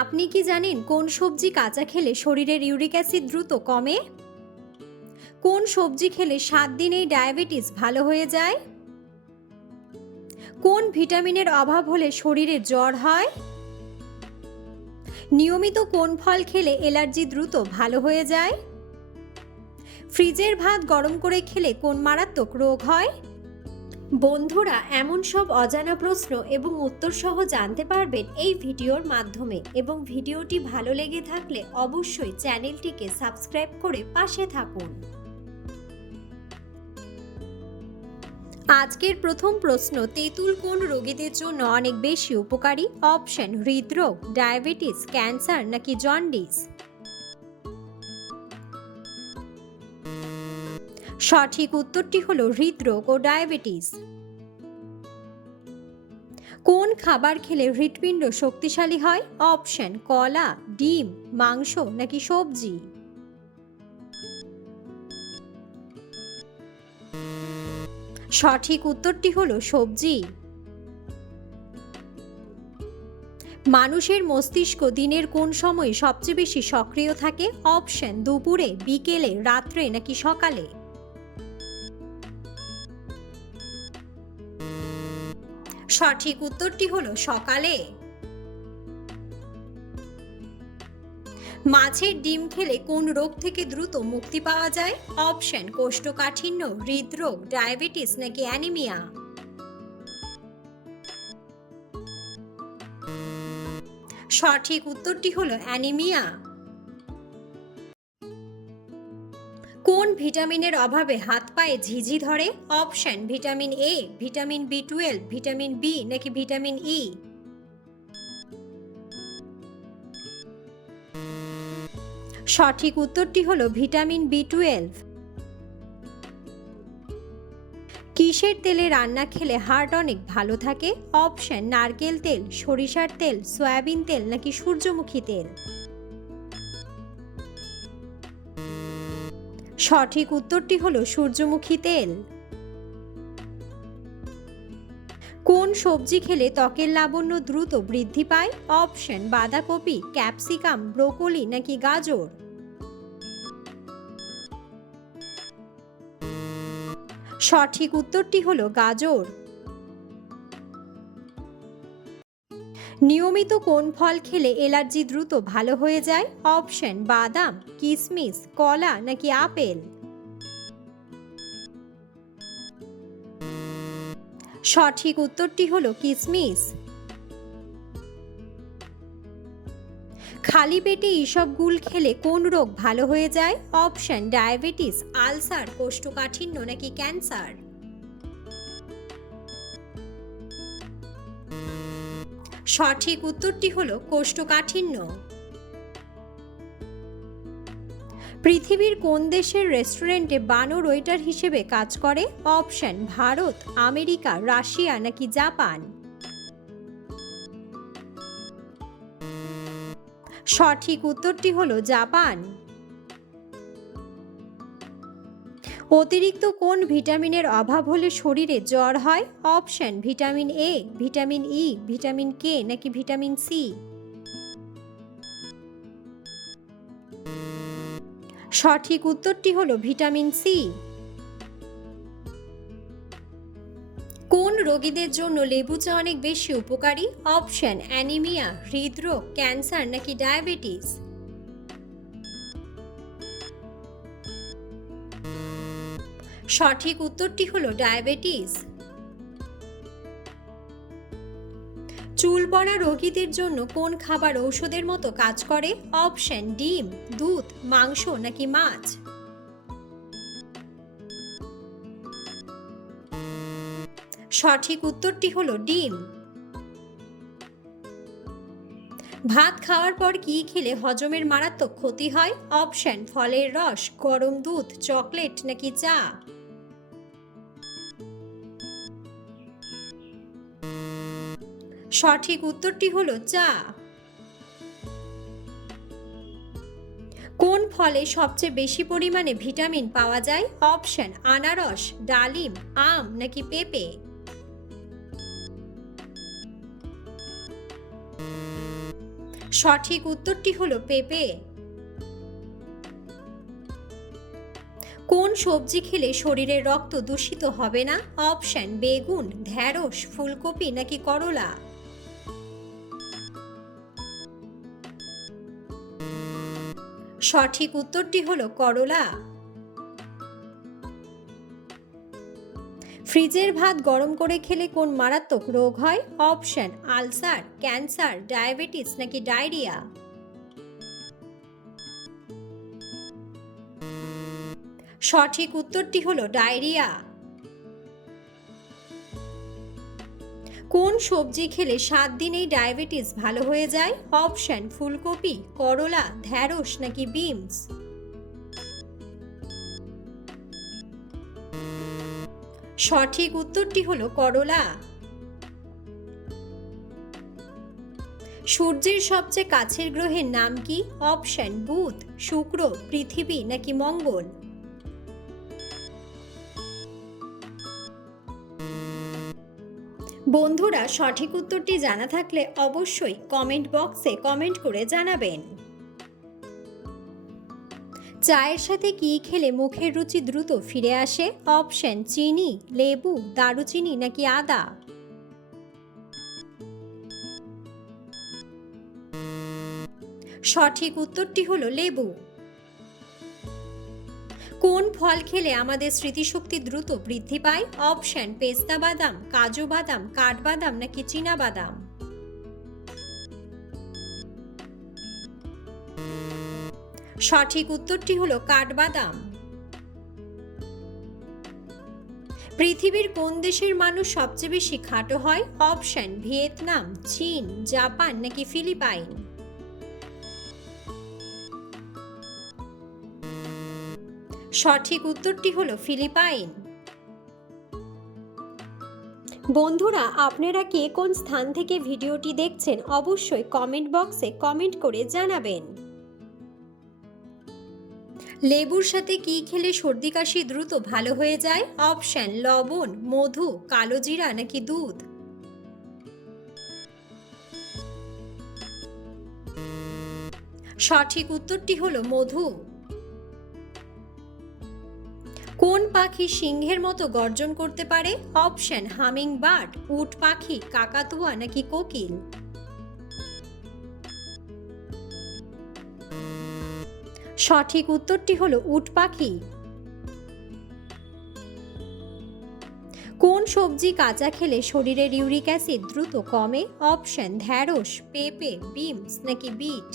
আপনি কি জানেন কোন সবজি কাঁচা খেলে শরীরের ইউরিক অ্যাসিড দ্রুত কমে? কোন সবজি খেলে 7 দিনেই ডায়াবেটিস ভালো হয়ে যায়? কোন ভিটামিনের অভাব হলে শরীরে জ্বর হয়? নিয়মিত কোন ফল খেলে অ্যালার্জি দ্রুত ভালো হয়ে যায়? ফ্রিজের ভাত গরম করে খেলে কোন মারাত্মক রোগ হয়? বন্ধুরা, এমন সব অজানা প্রশ্ন এবং উত্তর সহ জানতে পারবেন এই ভিডিওর মাধ্যমে, এবং ভিডিওটি ভালো লেগে থাকলে অবশ্যই চ্যানেলটিকে সাবস্ক্রাইব করে পাশে থাকুন। আজকের প্রথম প্রশ্ন, তেঁতুল কোন রোগীদের জন্য অনেক বেশি উপকারী? অপশন: হৃদরোগ, ডায়াবেটিস, ক্যান্সার নাকি জন্ডিস। সঠিক উত্তরটি হলো হৃদরোগ ও ডায়াবেটিস। কোন খাবার খেলে হৃৎপিণ্ড শক্তিশালী হয়? অপশন: কলা, ডিম, মাংস নাকি সবজি। সঠিক উত্তরটি হলো সবজি। মানুষের মস্তিষ্ক দিনের কোন সময়ে সবচেয়ে বেশি সক্রিয় থাকে? অপশন: দুপুরে, বিকেলে, রাত্রে নাকি সকালে। সঠিক উত্তরটি হলো সকালে। মাছের ডিম খেলে কোন রোগ থেকে দ্রুত মুক্তি পাওয়া যায়? অপশন: কোষ্ঠকাঠিন্য, হৃদরোগ, ডায়াবেটিস নাকি অ্যানিমিয়া। সঠিক উত্তরটি হলো অ্যানিমিয়া। কোন ভিটামিনের অভাবে হাত পায়ে ঝিঝি ধরে? অপশন: ভিটামিন এ, ভিটামিন বি12, ভিটামিন বি নাকি ভিটামিন ই। সঠিক উত্তরটি হলো ভিটামিন বি12। কিসের তেলে রান্না খেলে হার্ট অনেক ভালো থাকে? অপশন: নারকেল তেল, সরিষার তেল, সয়াবিন তেল নাকি সূর্যমুখী তেল। সঠিক উত্তরটি হলো সূর্যমুখী তেল। কোন সবজি খেলে ত্বকের লাবণ্য দ্রুত বৃদ্ধি পায়? অপশন: বাঁধাকপি, ক্যাপসিকাম, ব্রোকলি নাকি গাজর। সঠিক উত্তরটি হলো গাজর। নিয়মিত কোন ফল খেলে অ্যালার্জি দ্রুত ভালো হয়ে যায়? অপশন: বাদাম, কিশমিশ, কলা নাকি আপেল। সঠিক উত্তরটি হলো কিশমিশ। খালি পেটে ইসবগুল খেলে কোন রোগ ভালো হয়ে যায়? অপশন: ডায়াবেটিস, আলসার, কোষ্ঠকাঠিন্য নাকি ক্যান্সার। সঠিক উত্তরটি হলো কোষ্ঠকাঠিন্য। পৃথিবীর কোন দেশের রেস্টুরেন্টে বানর ওয়েটার হিসেবে কাজ করে? অপশন: ভারত, আমেরিকা, রাশিয়া নাকি জাপান। সঠিক উত্তরটি হলো জাপান। অতিরিক্ত কোন ভিটামিনের অভাব হলে শরীরে জ্বর হয়? Option: vitamin A, vitamin E, vitamin K নাকি ভিটামিন সি। সঠিক উত্তরটি হলো ভিটামিন সি। কোন রোগীদের জন্য লেবু চা অনেক বেশি উপকারী? অপশন: অ্যানিমিয়া, হৃদরোগ, ক্যান্সার নাকি ডায়াবেটিস। সঠিক উত্তরটি হলো ডায়াবেটিস। চুল পড়া রোগীদের জন্য কোন খাবার ঔষধের মতো কাজ করে? অপশন: ডিম, দুধ, মাংস নাকি মাছ। সঠিক উত্তরটি হলো ডিম। ভাত খাওয়ার পর কি খেলে হজমের মারাত্মক ক্ষতি হয়? অপশন: ফলের রস, গরম দুধ, চকলেট নাকি চা। সঠিক উত্তরটি হলো চা। কোন ফলে সবচেয়ে বেশি পরিমাণে ভিটামিন পাওয়া যায়? অপশন: আনারস, ডালিম, আম নাকি পেঁপে। সঠিক উত্তরটি হলো পেঁপে। কোন সবজি খেলে শরীরের রক্ত দূষিত হবে না? অপশন বেগুন, ঢ্যাঁড়স, ফুলকপি নাকি করলা? সঠিক উত্তরটি হলো করলা। ফ্রিজের ভাত গরম করে খেলে কোন মারাত্মক রোগ হয়? অপশন আলসার, ক্যান্সার, ডায়াবেটিস নাকি ডায়রিয়া? সঠিক উত্তরটি হলো ডায়রিয়া। কোন সবজি খেলে 7 দিনেই ডায়াবেটিস ভালো হয়ে যায়? অপশন ফুলকপি, করলা, ঢ্যাঁড়স নাকি বিনস? সঠিক উত্তরটি হলো করলা। সূর্যের সবচেয়ে কাছের গ্রহের নাম কি? অপশন বুধ, শুক্র, পৃথিবী নাকি মঙ্গল? বন্ধুরা, সঠিক উত্তরটি জানা থাকলে অবশ্যই কমেন্ট বক্সে কমেন্ট করে জানাবেন। চায়ের সাথে কি খেলে মুখের রুচি দ্রুত ফিরে আসে? অপশন চিনি, লেবু, দারুচিনি নাকি আদা? সঠিক উত্তরটি হলো লেবু। কোন ফল খেলে আমাদের স্মৃতিশক্তি দ্রুত বৃদ্ধি পায়? অপশন পেস্তা বাদাম, কাজু বাদাম, কাঠবাদাম নাকি চীনা বাদাম? সঠিক উত্তরটি হলো কাঠবাদাম। পৃথিবীর কোন দেশের মানুষ সবচেয়ে বেশি খাটো হয়? অপশন ভিয়েতনাম, চীন, জাপান নাকি ফিলিপাইন? সঠিক উত্তরটি হলো ফিলিপাইন। বন্ধুরা, আপনারা কে কোন স্থান থেকে ভিডিওটি দেখছেন অবশ্যই কমেন্ট বক্সে কমেন্ট করে জানাবেন। লেবুর সাথে কি খেলে সর্দি কাশি দ্রুত ভালো হয়ে যায়? অপশন লবণ, মধু, কালোজিরা নাকি দুধ? সঠিক উত্তরটি হলো মধু। কোন পাখি সিংহের মতো গর্জন করতে পারে? অপশন হামিং বার্ড, উট পাখি, কাকাতুয়া নাকি কোকিল? সঠিক উত্তরটি হলো উট পাখি। কোন সবজি কাঁচা খেলে শরীরের ইউরিক অ্যাসিড দ্রুত কমে? অপশন ঢ্যাঁড়স, পেঁপে, বিনস নাকি বিট?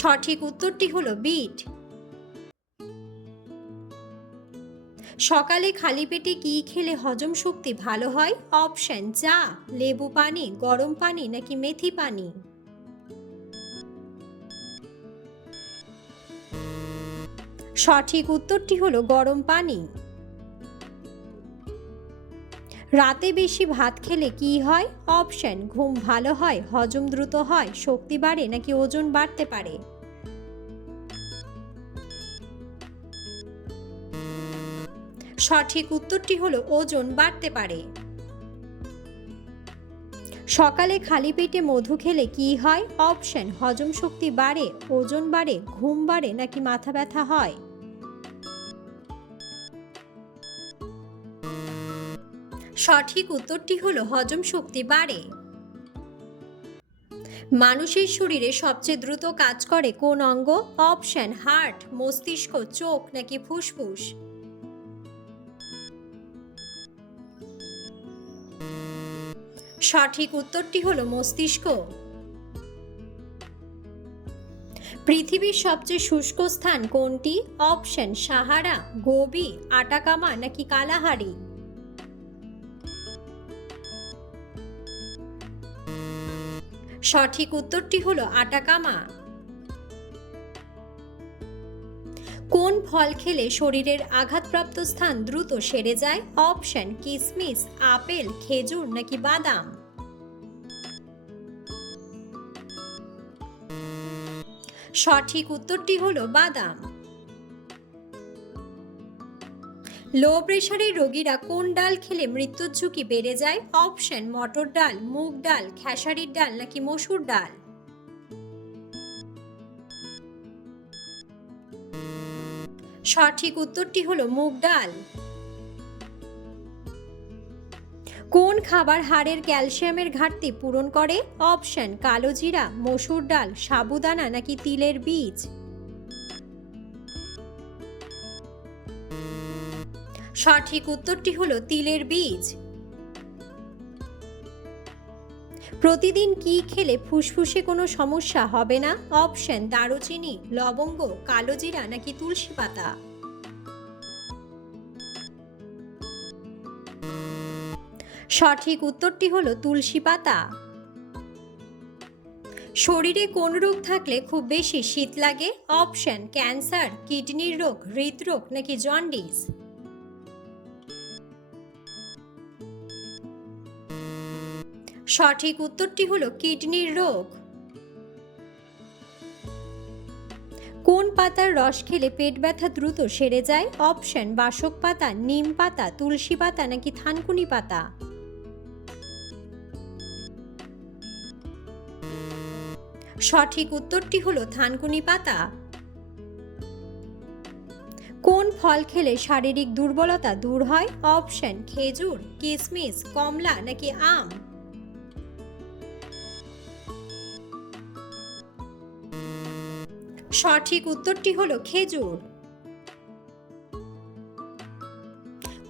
সঠিক উত্তরটি হলো বিট। সকালে খালি পেটে কি খেলে হজম শক্তি ভালো হয়? অপশন চা, লেবু পানি, গরম পানি নাকি মেথি পানি? সঠিক উত্তরটি হলো গরম পানি। রাতে বেশি ভাত খেলে কি হয়? অপশন ঘুম ভালো হয়, হজম দ্রুত হয়, শক্তি বাড়ে নাকি ওজন বাড়তে পারে? সঠিক উত্তরটি হলো ওজন বাড়তে পারে। সকালে খালি পেটে মধু খেলে কি হয়? অপশন হজম শক্তি বাড়ে, ওজন বাড়ে, ঘুম বাড়ে নাকি মাথা ব্যথা হয়? সঠিক উত্তরটি হলো হজম শক্তি বাড়ে। মানুষের শরীরে সবচেয়ে দ্রুত কাজ করে কোন অঙ্গ? অপশন হার্ট, মস্তিষ্ক, চোখ নাকি ফুসফুস? সঠিক উত্তরটি হলো মস্তিষ্ক। পৃথিবীর সবচেয়ে শুষ্ক স্থান কোনটি? অপশন সাহারা, গোবি, আটাকামা নাকি কালাহারি? সঠিক উত্তরটি হলো আটাকামা। কোন ফল খেলে শরীরের আঘাতপ্রাপ্ত স্থান দ্রুত সেরে যায়? অপশন কিশমিশ, আপেল, খেজুর নাকি বাদাম? সঠিক উত্তরটি হলো বাদাম। লো প্রেশারের রোগীরা কোন ডাল খেলে মৃত্যুর ঝুঁকি বেড়ে যায়? অপশন মটর ডাল, মুগ ডাল, খেসারির ডাল নাকি মসুর ডাল? সঠিক উত্তরটি হলো মুগ ডাল। কোন খাবার হাড়ের ক্যালসিয়ামের ঘাটতি পূরণ করে? অপশন কালো জিরা, মসুর ডাল, সাবুদানা নাকি তিলের বীজ? সঠিক উত্তরটি হলো তিলের বীজ। প্রতিদিন কি খেলে ফুসফুসে কোনো সমস্যা হবে না? অপশন দারুচিনি, লবঙ্গ, কালো জিরা নাকি তুলসী পাতা? সঠিক উত্তরটি হলো তুলসী পাতা। শরীরে কোন রোগ থাকলে খুব বেশি শীত লাগে? অপশন ক্যান্সার, কিডনির রোগ, হৃদরোগ নাকি জন্ডিস? সঠিক উত্তরটি হলো কিডনির রোগ। কোন পাতার রস খেলে পেট ব্যথা দ্রুত সেরে যায়? অপশন বাসক পাতা, নিম পাতা, তুলসী পাতা নাকি থানকুনি পাতা? সঠিক উত্তরটি হলো থানকুনি পাতা। কোন ফল খেলে শারীরিক দুর্বলতা দূর হয়? অপশন খেজুর, কিশমিশ, কমলা নাকি আম? সঠিক উত্তরটি হলো খেজুর।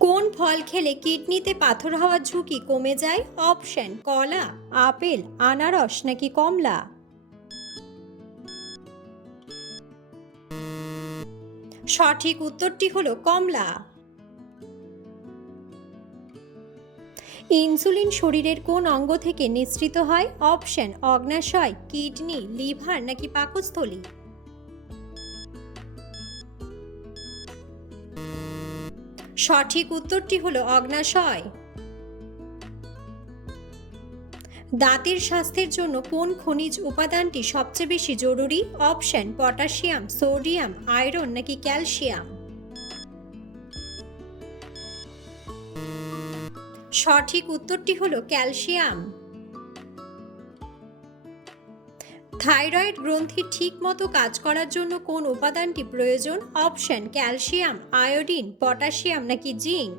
কোন ফল খেলে কিডনিতে পাথর হওয়ার ঝুঁকি কমে যায়? অপশন কলা, আপেল, আনারস নাকি কমলা? সঠিক উত্তরটি হলো কমলা। ইনসুলিন শরীরের কোন অঙ্গ থেকে নিঃসৃত হয়? অপশন অগ্ন্যাশয়, কিডনি, লিভার নাকি পাকস্থলী? সঠিক উত্তরটি হলো অগ্ন্যাশয়। দাঁতের স্বাস্থ্যের জন্য কোন খনিজ উপাদানটি সবচেয়ে বেশি জরুরি? অপশন পটাশিয়াম, সোডিয়াম, আয়রন নাকি ক্যালসিয়াম? সঠিক উত্তরটি হলো ক্যালসিয়াম। থাইরয়েড গ্রন্থি ঠিক মতো কাজ করার জন্য কোন উপাদানটি প্রয়োজন? অপশন ক্যালসিয়াম, আয়োডিন, পটাশিয়াম নাকি জিঙ্ক?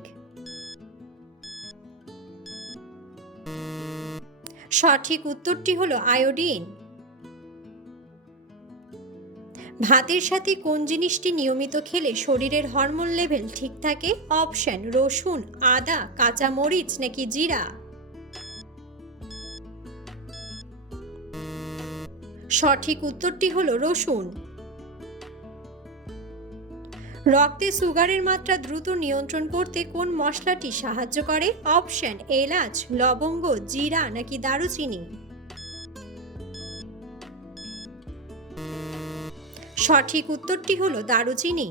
সঠিক উত্তরটি হলো আয়োডিন। ভাতের সাথে কোন জিনিসটি নিয়মিত খেলে শরীরের হরমোন লেভেল ঠিক থাকে? অপশন রসুন, আদা, কাঁচা মরিচ নাকি জিরা? সঠিক উত্তরটি হলো রসুন। রক্তে সুগারের মাত্রা দ্রুত নিয়ন্ত্রণ করতে কোন মশলাটি সাহায্য করে? অপশন এলাচ, লবঙ্গ, জিরা নাকি দারুচিনি? সঠিক উত্তরটি হলো দারুচিনি।